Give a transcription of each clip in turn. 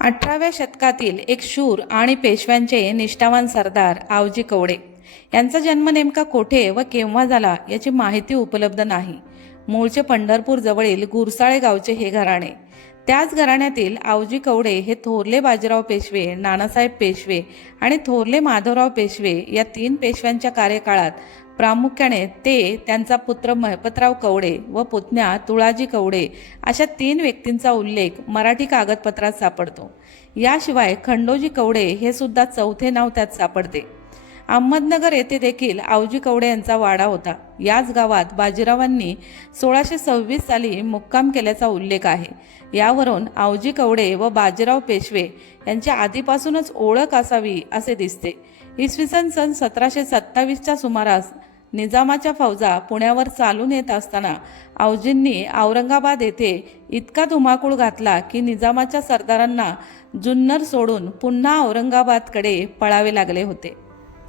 अठराव्या शतकातील एक शूर आणि पेशव्यांचे निष्ठावान सरदार आवजी कवडे. यांचा जन्म नेमका कोठे व केव्हा झाला याची माहिती उपलब्ध नाही. मूळचे पंढरपूर जवळील गुरसाळे गावचे हे घराणे. त्याच घराण्यातील आवजी कवडे हे थोरले बाजीराव पेशवे नानासाहेब पेशवे आणि थोरले माधवराव पेशवे या तीन पेशव्यांच्या कार्यकाळात प्रामुख्याने ते त्यांचा पुत्र महपतराव कवडे व पुतण्या तुळाजी कवडे अशा तीन व्यक्तींचा उल्लेख मराठी कागदपत्रात सापडतो. याशिवाय खंडोजी कवडे हे सुद्धा चौथे नाव त्यात सापडते. अहमदनगर येथे देखील आवजी कवडे यांचा वाडा होता. याच गावात बाजीरावांनी सोळाशे सव्वीस साली मुक्काम केल्याचा उल्लेख आहे. यावरून आवजी कवडे व बाजीराव पेशवे यांची आधीपासूनच ओळख असावी असे दिसते. इसवी सन सन सतराशे सत्तावीसच्या सुमारास निजामाच्या फौजा पुण्यावर चालून येत असताना आवजींनी औरंगाबाद येथे इतका धुमाकूळ घातला की निजामाच्या सरदारांना जुन्नर सोडून पुन्हा औरंगाबादकडे पळावे लागले होते.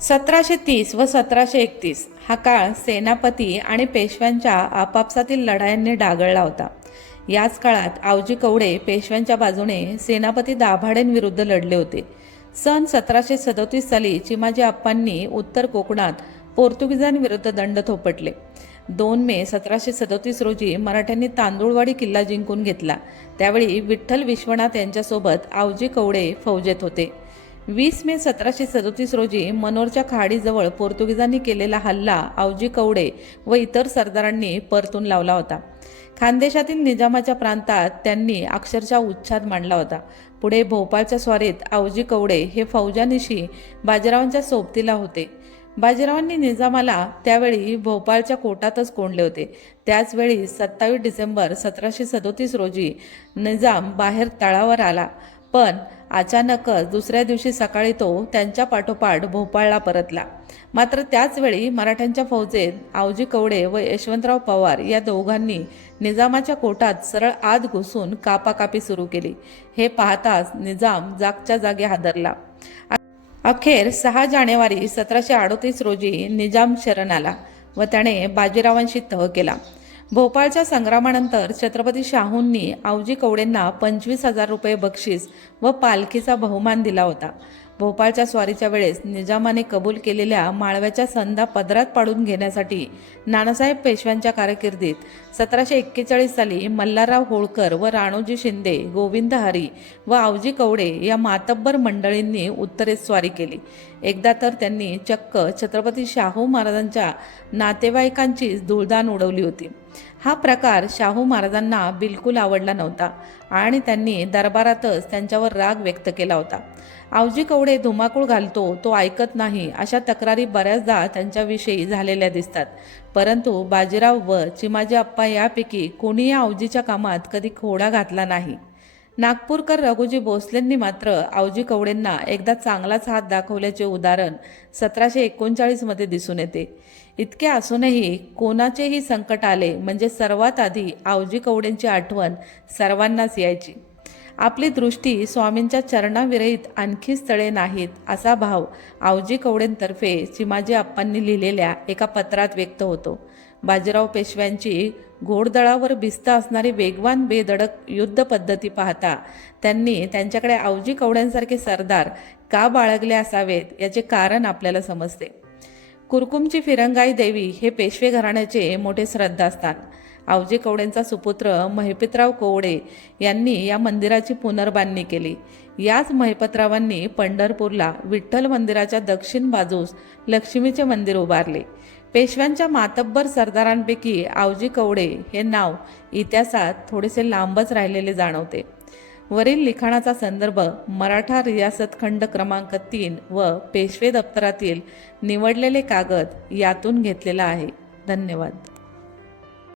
सतराशे तीस व सतराशे एकतीस हा काळ सेनापती आणि पेशव्यांच्या आपापसातील लढायांनी डागळला होता. याच काळात आवजी कवडे पेशव्यांच्या बाजूने सेनापती दाभाडेंविरुद्ध लढले होते. सन सतराशे सदोतीस साली चिमाजी आप्पांनी उत्तर कोकणात पोर्तुगीजांविरुद्ध दंड थोपटले. दोन मे सतराशे सदोतीस रोजी मराठ्यांनी तांदूळवाडी किल्ला जिंकून घेतला. त्यावेळी विठ्ठल विश्वनाथ यांच्यासोबत आवजी कवडे फौजेत होते. वीस मे सतराशे सदोतीस रोजी मनोरच्या खाडीजवळ पोर्तुगीजांनी केलेला हल्ला आवजी कवडे व इतर सरदारांनी परतून लावला होता. खानदेशातील निजामाच्या प्रांतात त्यांनी अक्षरशः उच्छाद मांडला होता. पुढे भोपाळच्या स्वारीत आवजी कवडे हे फौजानिशी बाजीरावांच्या सोबतीला होते. बाजीरावांनी निजामाला त्यावेळी भोपाळच्या कोटातच कोंडले होते. त्याचवेळी सत्तावीस डिसेंबर सतराशे सदोतीस रोजी निजाम बाहेर तळावर आला. पण अचानकच दुसऱ्या दिवशी सकाळी तो त्यांच्या पाठोपाठ भोपाळला परतला. मात्र त्याचवेळी मराठ्यांच्या फौजेत आवजी कवडे व यशवंतराव पवार या दोघांनी निजामाच्या कोटात सरळ आत घुसून कापाकापी सुरू केली. हे पाहताच निजाम जागच्या जागी हादरला. अखेर सहा जानेवारी सतराशे अडोतीस रोजी निजाम शरण आला व त्याने बाजीरावांशी तह केला. भोपाळच्या संग्रामानंतर छत्रपती शाहूंनी आवजी कवडेंना पंचवीस हजार रुपये बक्षीस व पालखीचा बहुमान दिला होता. भोपाळच्या स्वारीच्या वेळेस निजामाने कबूल केलेल्या माळव्याच्या संधा पदरात पाडून घेण्यासाठी नानासाहेब पेशव्यांच्या कारकिर्दीत सतराशे एक्केचाळीस साली मल्हारराव होळकर व राणोजी शिंदे गोविंद हरी व आवजी कवडे या मातब्बर मंडळींनी उत्तरेस स्वारी केली. एकदा तर त्यांनी चक्क छत्रपती शाहू महाराजांच्या नातेवाईकांचीच धुळदाण उडवली होती. हा प्रकार शाहू महाराजांना बिलकुल आवडला नव्हता आणि त्यांनी दरबारातच त्यांच्यावर राग व्यक्त केला होता. आवजी कवडे धुमाकूळ घालतो तो ऐकत नाही. अशा तक्रारी बऱ्याचदा त्यांच्याविषयी झालेल्या दिसतात. परंतु बाजीराव व चिमाजी अप्पा यापैकी कोणीही या आवजीच्या कामात कधी खोडा घातला नाही. नागपूरकर रघुजी भोसलेंनी मात्र आवजी कवडेंना एकदा चांगलाच हात दाखवल्याचे उदाहरण सतराशे एकोणचाळीसमध्ये दिसून येते. इतके असूनही कोणाचेही संकट आले म्हणजे सर्वात आधी आवजी कवडेंची आठवण सर्वांनाच यायची. आपली दृष्टी स्वामींच्या चरणाविरहित आणखी स्थळे नाहीत असा भाव आवजी कवडेंतर्फे चिमाजी आप्पांनी लिहिलेल्या एका पत्रात व्यक्त होतो. बाजीराव पेशव्यांची घोडदळावर भिस्त असणारी वेगवान बेधडक युद्ध पद्धती पाहता त्यांनी त्यांच्याकडे आवजी कवड्यांसारखे सरदार का बाळगले असावेत याचे कारण आपल्याला समजते. कुरकुमची फिरंगाई देवी हे पेशवे घराण्याचे मोठे श्रद्धास्थान. आवजी कवडेंचा सुपुत्र महिपतराव कवडे यांनी या मंदिराची पुनर्बांधणी केली. याच महिपतरावांनी पंढरपूरला विठ्ठल मंदिराच्या दक्षिण बाजूस लक्ष्मीचे मंदिर उभारले. पेशव्यांच्या मातब्बर सरदारांपैकी आवजी कवडे हे नाव इतिहासात थोडेसे लांबच राहिलेले जाणवते. वरील लिखाणाचा संदर्भ मराठा रियासत खंड क्रमांक तीन व पेशवे दप्तरातील निवडलेले कागद यातून घेतलेला आहे. धन्यवाद.